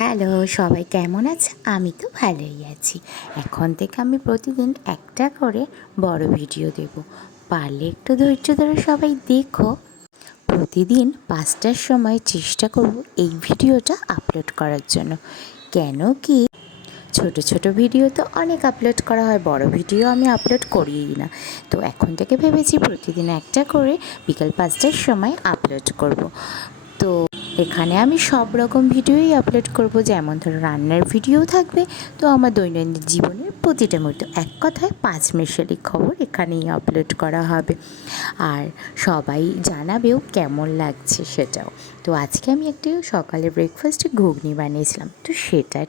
Hello, সবাই কেমন আছে? আমি তো ভালোই আছি। এখন থেকে আমি প্রতিদিন একটা করে বড় ভিডিও দেব। পারলে একটু ধৈর্য ধরে সবাই দেখো। প্রতিদিন ৫টার সময় চেষ্টা করব এই ভিডিওটা আপলোড করার জন্য। কেন কি ছোট ছোট ভিডিও তো অনেক আপলোড করা হয়, বড় ভিডিও আমি আপলোড করিই না। তো এখন থেকে ভেবেছি প্রতিদিন একটা করে বিকাল ৫টার সময় আপলোড করব। তো এখানে আমি সব রকম ভিডিওই আপলোড করব, যেমন ধরো রান্নার ভিডিও থাকবে, তো আমার দৈনন্দিন জীবনের প্রতিটা মুহূর্ত, এক কথায় পাঁচমেশালি খবর এখানেই আপলোড করা হবে। আর সবাই জানাবেও কেমন লাগছে সেটাও। তো আজকে আমি একটু সকালে ব্রেকফাস্টে ঘুগনি বানিয়েছিলাম, তো সেটা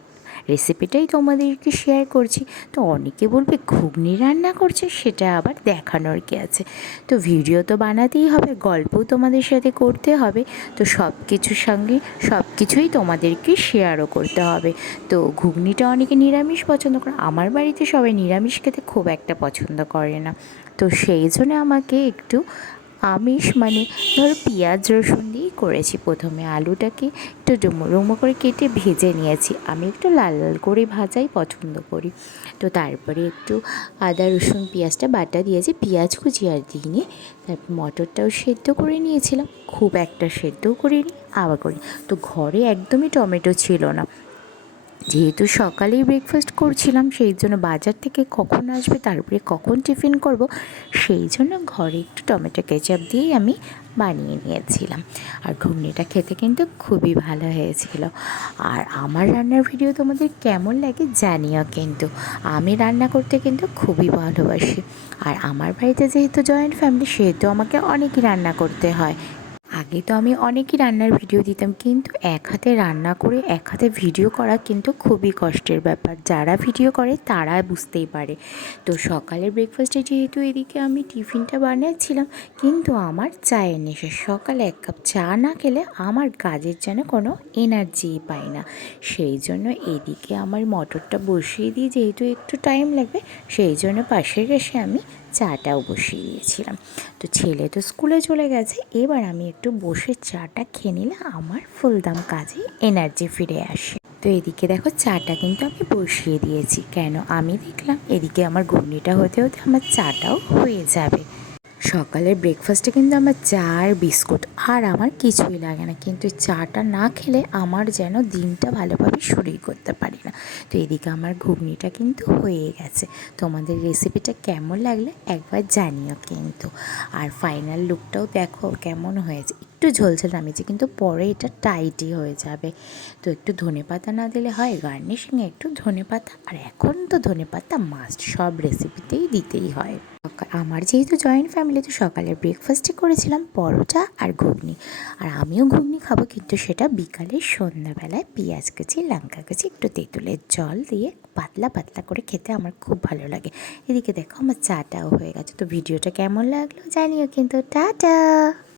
রেসিপিটাই তোমাদেরকে শেয়ার করছি। তো অনেকে বলবে ঘুগনি রান্না করছে, সেটা আবার দেখানোর কি আছে। তো ভিডিও তো বানাতেই হবে, গল্পও তোমাদের সাথে করতে হবে। তো সব কিছুর সঙ্গে সব কিছুই তোমাদেরকে শেয়ারও করতে হবে। তো ঘুগনিটা অনেকে নিরামিষ পছন্দ করে, আমার বাড়িতে সবাই নিরামিষ খেতে খুব একটা পছন্দ করে না। তো সেই জন্য আমাকে একটু আমিষ মানে ধরো পেঁয়াজ রসুন দিয়েই করেছি। প্রথমে আলুটাকে একটু ডুমো ডুমো করে কেটে ভেজে নিয়েছি, আমি একটু লাল লাল করে ভাজাই পছন্দ করি। তো তারপরে একটু আদা রসুন পেঁয়াজটা বাটা দিয়েছি, পেঁয়াজ কুচি আর দিইনি। তারপর মটরটাও সেদ্ধ করে নিয়েছিলাম, খুব একটা সেদ্ধও করিনি আবার করি। তো ঘরে একদমই টমেটো ছিল না, যেহেতু সকালেই ব্রেকফাস্ট করছিলাম, সেই জন্য বাজার থেকে কখন আসবে তারপরে কখন টিফিন করব, সেই জন্য ঘরে একটু টমেটো কেচাপ দিয়েই আমি বানিয়ে নিয়েছিলাম। আর ঘুগনিটা খেতে কিন্তু খুবই ভালো হয়েছিল। আর আমার রান্নার ভিডিও তোমাদের কেমন লাগে জানিও কিন্তু। আমি রান্না করতে কিন্তু খুবই ভালোবাসি। আর আমার বাড়িতে যেহেতু জয়েন্ট ফ্যামিলি, সেহেতু আমাকে অনেকই রান্না করতে হয়। আগে তো আমি অনেকই রান্নার ভিডিও দিতাম, কিন্তু এক হাতে রান্না করে এক হাতে ভিডিও করা কিন্তু খুবই কষ্টের ব্যাপার। যারা ভিডিও করে তারা বুঝতেই পারে। তো সকালের ব্রেকফাস্টে যেহেতু এদিকে আমি টিফিনটা বানিয়েছিলাম, কিন্তু আমার চায়ের নেশা, সকালে এক কাপ চা না খেলে আমার কাজের যেন কোনো এনার্জিই পাই না। সেই জন্য এদিকে আমার মটরটা বসিয়ে দিয়ে, যেহেতু একটু টাইম লাগবে, সেই জন্য পাশের গ্যাসে আমি চাটাও বসিয়ে দিয়েছিলাম। তো ছেলে তো স্কুলে চলে গেছে, এবার আমি একটু বসে চাটা খেয়ে নিলে আমার ফুলদাম কাজে এনার্জি ফিরে আসে। তো এদিকে দেখো চাটা কিন্তু আমি বসিয়ে দিয়েছি, কেন আমি দেখলাম এদিকে আমার ঘুগনিটা হতে হতে আমার চাটাও হয়ে যাবে। সকালের ব্রেকফাস্টে কিন্তু আমার চা আর বিস্কুট আর আমার কিছুই লাগে না, কিন্তু চাটা না খেলে আমার যেন দিনটা ভালোভাবে শুরুই করতে পারি না। তো এদিকে আমার ঘুগনিটা কিন্তু হয়ে গেছে। তোমাদের রেসিপিটা কেমন লাগলে একবার জানিও কিন্তু। আর ফাইনাল লুকটাও দেখো কেমন হয়েছে, একটু ঝোলঝোল নামিয়েছি, কিন্তু পরে এটা টাইটই হয়ে যাবে। তো একটু ধনেপাতা না দিলে হয়, গার্নিশিংয়ে একটু ধনেপাতা, আর এখন তো ধনেপাতা মাস্ট, সব রেসিপিতেই দিতেই হয়। আমার যেহেতু জয়েন্ট ফ্যামিলি, তো সকালের ব্রেকফাস্টে করেছিলাম পরোটা আর ঘুগনি। আর আমিও ঘুগনি খাবো, কিন্তু সেটা বিকালে সন্ধ্যাবেলায় পেঁয়াজ কুচি লঙ্কা কুচি একটু তেঁতুলের জল দিয়ে পাতলা পাতলা করে খেতে আমার খুব ভালো লাগে। এদিকে দেখো আমার চাটাও হয়ে গেছে। তো ভিডিওটা কেমন লাগলো জানিও কিন্তু। টাটা।